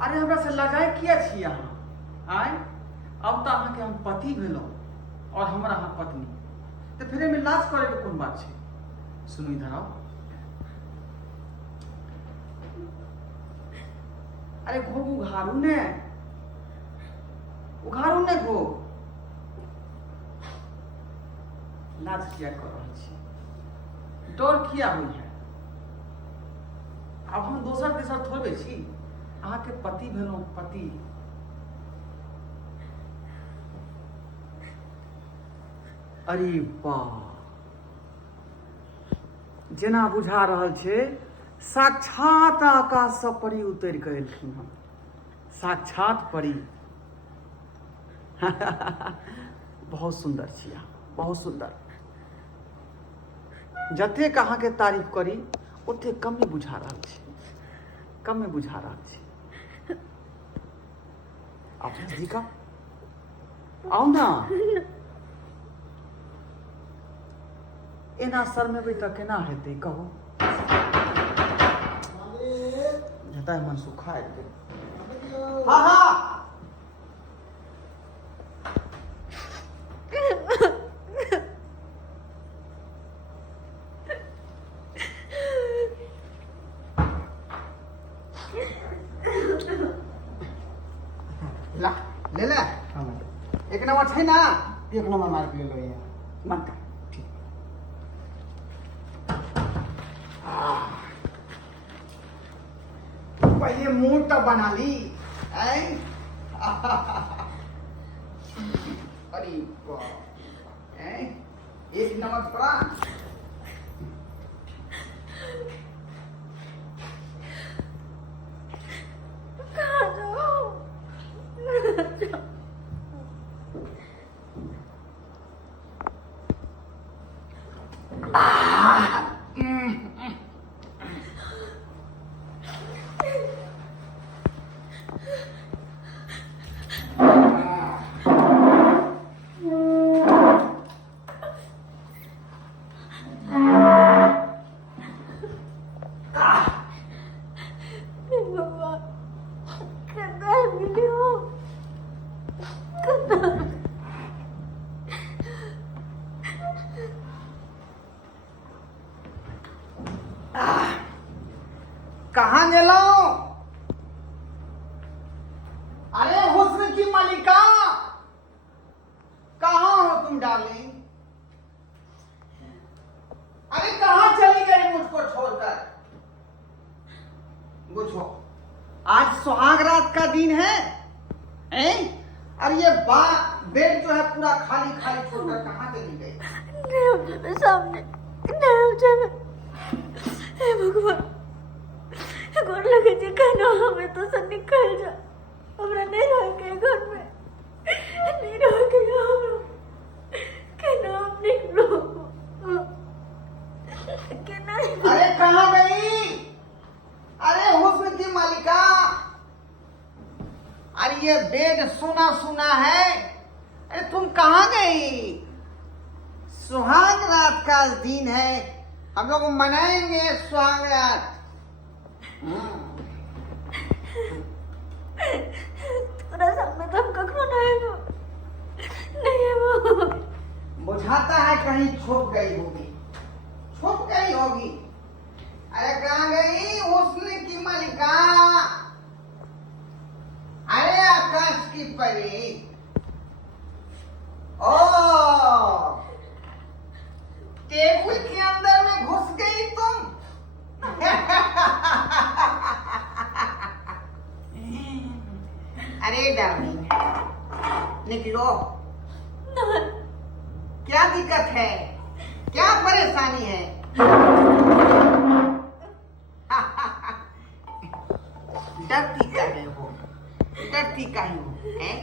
अरे हमरा से लजाए किया छी अहाँ आय अब तो अहाँ के हम पति भेलौं और हमरा अहाँ पत्नी तो फिर एमे लाज करे के कोन बात छै। सुनू इधर आओ। अरे घो उघारू ने घो लाज किया कर रहल छी, डर किया होई है। अब हम दोसर तेसर थोड़े छी, अहाँ के पति भेलौं पति। अरे वाह, जेना बुझा रहल छै साक्षात आकाश से परी उतर के एलखिन हन, साक्षात परी। बहुत सुंदर छी अहाँ, बहुत सुंदर। जतेक अहाँ के तारीफ करी ओते कमे बुझा रहल छी, कमे बुझा रहल छी। आप नजदीक आओ ना। एना शर्मेबै तऽ केना हेतै कहू। जता मन सुखा गेल। हाँ हाँ ला ले ले। एक नंबर छै ना, एक नंबर मार के ले लो ये। मत कर। पहले मुंह तो बना ली। अरे एक नंबर पड़ा। कहाँ गेलो? अरे हुस्न की मलिका, कहाँ हो तुम डार्लिंग? अरे कहाँ चली गई मुझको छोड़कर? बुझो, आज सुहाग रात का दिन है, और ये बेड जो है पूरा खाली खाली छोड़कर कहाँ चली गई? सामने हे भगवान, गोर लगे जे कहना हमें तो सब निकल जा। हमरा नहीं रह के घर में, नहीं रह के हमरा कहना हम निकलो। कहना अरे कहाँ गई? अरे हुस्न की मालिका, अरे ये बेड सुना सुना है। अरे तुम कहाँ गई? सुहाग रात का दिन है, हम लोग मनाएंगे सुहाग रात। थोड़ा सामने तो हम कखनो नहीं वो बुझाता है कहीं छुप गई होगी, छुप गई होगी। अरे कहाँ गई हुस्न की मलिका? अरे आकाश की परी, ओ टेबल के अंदर में घुस गई तुम। अरे डार्लिंग निकलो। क्या दिक्कत है, क्या परेशानी है? डरती काहे हो, डरती काहे हो, हैं?